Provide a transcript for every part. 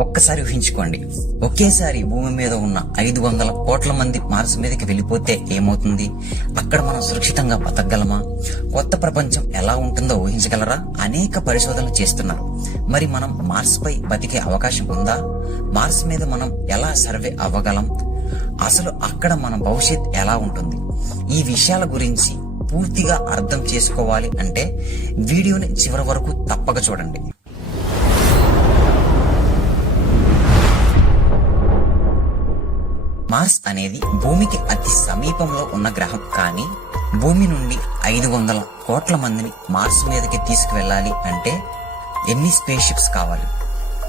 ఒక్కసారి ఊహించుకోండి. ఒకేసారి భూమి మీద ఉన్న ఐదు వందల కోట్ల మంది మార్స్ మీదకి వెళ్ళిపోతే ఏమవుతుంది? అక్కడ మనం సురక్షితంగా బతకగలమా? కొత్త ప్రపంచం ఎలా ఉంటుందో ఊహించగలరా? అనేక పరిశోధనలు చేస్తున్నారు. మరి మనం మార్స్ పై బతికే అవకాశం ఉందా? మార్స్ మీద మనం ఎలా సర్వే అవ్వగలం? అసలు అక్కడ మన భవిష్యత్ ఎలా ఉంటుంది? ఈ విషయాల గురించి పూర్తిగా అర్థం చేసుకోవాలి అంటే వీడియోని చివరి వరకు తప్పక చూడండి. మార్స్ అనేది భూమికి అతి సమీపంలో ఉన్న గ్రహం. కానీ భూమి నుండి ఐదు వందల కోట్ల మందిని మార్స్ మీదకి తీసుకువెళ్ళాలి అంటే ఎన్ని స్పేస్ షిప్స్ కావాలి?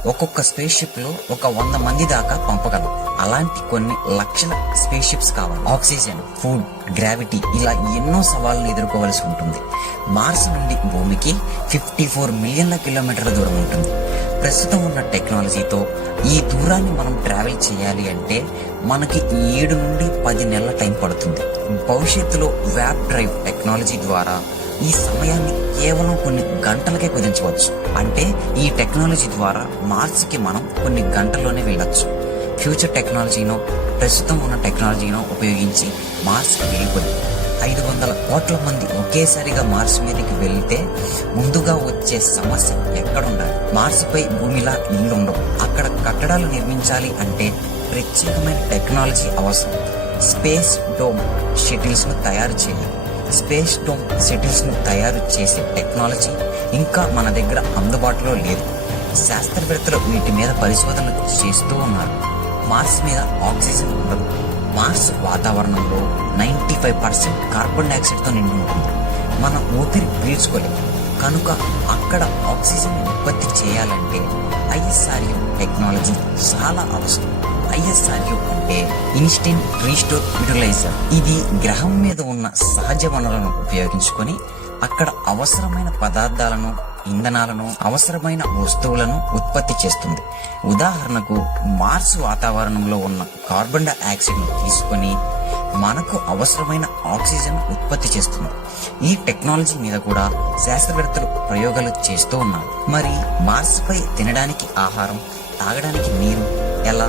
ఒక్కొక్క స్పేస్ షిప్లో ఒక వంద మంది దాకా పంపగలం. అలాంటి కొన్ని లక్షల స్పేస్ షిప్స్ కావాలి. ఆక్సిజన్ ఫుడ్ గ్రావిటీ ఇలా ఎన్నో సవాళ్ళను ఎదుర్కోవలసి ఉంటుంది. మార్స్ నుండి భూమికి ఫిఫ్టీ ఫోర్ మిలియన్ల కిలోమీటర్ల దూరం ఉంటుంది. ప్రస్తుతం ఉన్న టెక్నాలజీతో ఈ దూరాన్ని మనం ట్రావెల్ చేయాలి అంటే మనకి ఏడు నుండి పది నెలల టైం పడుతుంది. భవిష్యత్తులో వ్యాప్ డ్రైవ్ టెక్నాలజీ ద్వారా ఈ సమయాన్ని కేవలం కొన్ని గంటలకే కుదించవచ్చు. అంటే ఈ టెక్నాలజీ ద్వారా మార్స్కి మనం కొన్ని గంటల్లోనే వెళ్ళొచ్చు. ఫ్యూచర్ టెక్నాలజీనో ప్రస్తుతం ఉన్న టెక్నాలజీనో ఉపయోగించి మార్స్కి వెళ్ళిపోయింది ఐదు వందల కోట్ల మంది ఒకేసారిగా మార్స్ మీదకి వెళ్తే ముందుగా వచ్చే సమస్య ఎక్కడుండాలి? మార్స్ పై భూమిలా ఇల్లు ఉండవు అక్కడ కట్టడాలు నిర్మించాలి అంటే ప్రత్యేకమైన టెక్నాలజీ అవసరం. స్పేస్ డోమ్ షటిల్స్ను తయారు చేయాలి. స్పేస్ డోమ్ షటిల్స్ను తయారు చేసే టెక్నాలజీ ఇంకా మన దగ్గర అందుబాటులో లేదు. శాస్త్రవేత్తలు వీటి మీద పరిశోధనలు చేస్తూ ఉన్నారు. మార్స్ మీద ఆక్సిజన్ ఉండదు. మార్స్ వాతావరణంలో నైన్ ఫైవ్ పర్సెంట్ కార్బన్ డైఆక్సైడ్తో నిండి ఉంటుంది. మన ఊపిరి పీల్చుకోలేము కనుక అక్కడ ఆక్సిజన్ ఉత్పత్తి చేయాలంటే ఐఎస్ఆర్యు టెక్నాలజీ చాలా అవసరం. ఐఎస్ఆర్యు అంటే ఇన్స్టెంట్ రీస్టోర్ యూటిలైజర్ ఇది గ్రహం మీద ఉన్న సహజ వనరులను ఉపయోగించుకొని అక్కడ అవసరమైన పదార్థాలను ఇంధనాలను అవసరమైన వస్తువులను ఉత్పత్తి చేస్తుంది. ఉదాహరణకు మార్స్ వాతావరణంలో ఉన్న కార్బన్ డైఆక్సైడ్ను తీసుకొని మనకు అవసరమైన ఆక్సిజన్ ఉత్పత్తి చేస్తుంది. ఈ టెక్నాలజీ మీద కూడా శాస్త్రవేత్తలు ప్రయోగాలు చేస్తూ ఉన్నారు. మరి మార్స్ పై తినడానికి ఆహారం తాగడానికి నీరు ఎలా?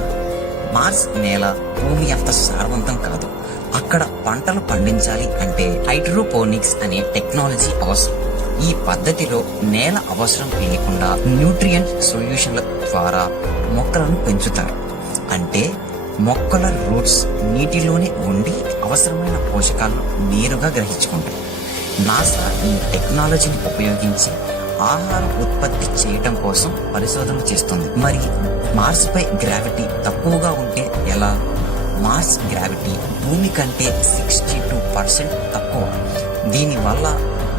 మార్స్ నేల భూమి అంత సారవంతం కాదు. అక్కడ పంటలు పండించాలి అంటే హైడ్రోపోనిక్స్ అనే టెక్నాలజీ అవసరం. ఈ పద్ధతిలో నేల అవసరం లేకుండా న్యూట్రియంట్ సొల్యూషన్ల ద్వారా మొక్కలను పెంచుతారు. అంటే మొక్కల రూట్స్ నీటిలోనే ఉండి అవసరమైన పోషకాలను నేరుగా గ్రహించుకుంటాయి. నాసా ఈ టెక్నాలజీని ఉపయోగించి ఆహారం ఉత్పత్తి చేయటం కోసం పరిశోధన చేస్తుంది. మరి మార్స్ పై గ్రావిటీ తక్కువగా ఉంటే ఎలా? మార్స్ గ్రావిటీ భూమి కంటే సిక్స్టీ టూ పర్సెంట్ తక్కువ దీనివల్ల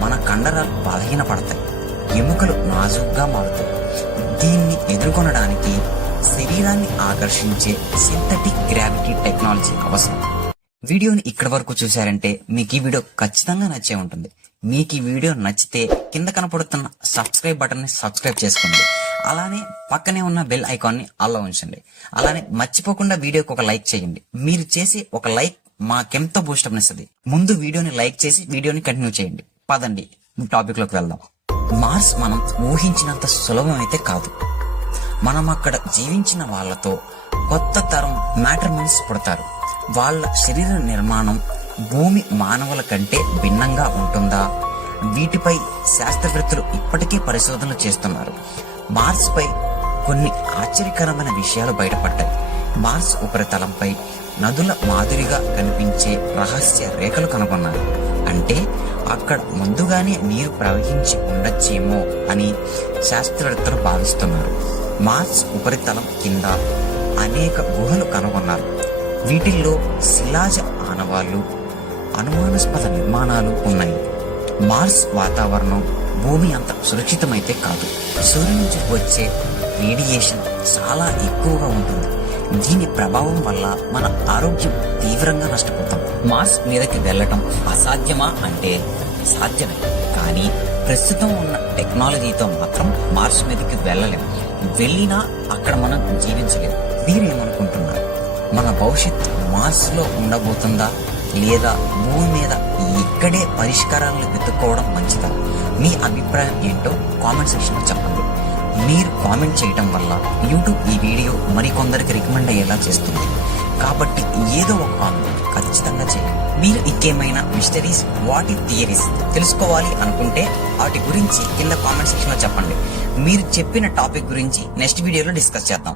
మన కండరాలు బలహీనపడతాయి. ఎముకలు నాజుగ్గా మారుతాయి. దీన్ని ఎదుర్కొనడానికి శరీరాన్ని ఆకర్షించే సింథటిక్ గ్రావిటీ టెక్నాలజీ అవసరం. వీడియోని ఇక్కడ వరకు చూశారంటే మీకు ఈ వీడియో ఖచ్చితంగా నచ్చే ఉంటుంది. మీకు ఈ వీడియో నచ్చితే కింద కనపడుతున్న సబ్స్క్రైబ్ బటన్ని సబ్స్క్రైబ్ చేసుకోండి. అలానే పక్కనే ఉన్న బెల్ ఐకాన్ని అలా ఉంచండి. అలానే మర్చిపోకుండా వీడియోకి ఒక లైక్ చేయండి. మీరు చేసి ఒక లైక్ మాకెంతో బూస్టప్ ఇస్తుంది ముందు వీడియోని లైక్ చేసి వీడియోని కంటిన్యూ చేయండి. పదండి టాపిక్లోకి వెళ్దాం. మార్స్ మనం ఊహించినంత సులభం అయితే కాదు. మనం అక్కడ జీవించిన వాళ్ళతో కొత్త తరం మ్యాటర్మెన్స్ పుడతారు. వాళ్ళ శరీర నిర్మాణం భూమి మానవుల కంటే భిన్నంగా ఉంటుందా? వీటిపై శాస్త్రవేత్తలు ఇప్పటికే పరిశోధనలు చేస్తున్నారు. మార్స్ పై కొన్ని ఆశ్చర్యకరమైన విషయాలు బయటపడ్డాయి. మార్స్ ఉపరితలంపై నదుల మాదిరిగా కనిపించే రహస్య రేఖలు కనుగొన్నారు. అంటే అక్కడ ముందుగానే నీరు ప్రవహించి ఉండొచ్చేమో అని శాస్త్రవేత్తలు భావిస్తున్నారు. మార్స్ ఉపరితలం కింద అనేక గుహలు కనుగొన్నారు. వీటిల్లో శిలాజ ఆనవాళ్ళు అనుమానాస్పద నిర్మాణాలు ఉన్నాయి. మార్స్ వాతావరణం భూమి అంత సురక్షితమైతే కాదు. సూర్యుడి నుంచి వచ్చే రేడియేషన్ చాలా ఎక్కువగా ఉంటుంది. దీని ప్రభావం వల్ల మన ఆరోగ్యం తీవ్రంగా నష్టపోతాం. మార్స్ మీదకి వెళ్ళటం అసాధ్యమా అంటే సాధ్యమే. కానీ ప్రస్తుతం ఉన్న టెక్నాలజీతో మాత్రం మార్స్ మీదకి వెళ్ళలేము వెళ్ళినా అక్కడ మనం జీవించలేం. మీరేమనుకుంటున్నారు మన భవిష్యత్ మార్స్ ఉండబోతుందా? లేదా భూమి మీద ఇక్కడే పరిష్కారాలను వెతుక్కోవడం మంచిదా? మీ అభిప్రాయం ఏంటో కామెంట్ సెక్షన్లో చెప్పండి. మీరు కామెంట్ చేయటం వల్ల యూట్యూబ్ ఈ వీడియో మరికొందరికి రికమెండ్ అయ్యేలా చేస్తుంది. కాబట్టి ఏదో ఒక కామెంట్ ఖచ్చితంగా చేయండి. మీరు ఇంకేమైనా మిస్టరీస్ వాటి థియరీస్ తెలుసుకోవాలి అనుకుంటే వాటి గురించి కింద కామెంట్ సెక్షన్లో చెప్పండి. మీరు చెప్పిన టాపిక్ గురించి నెక్స్ట్ వీడియోలో డిస్కస్ చేద్దాం.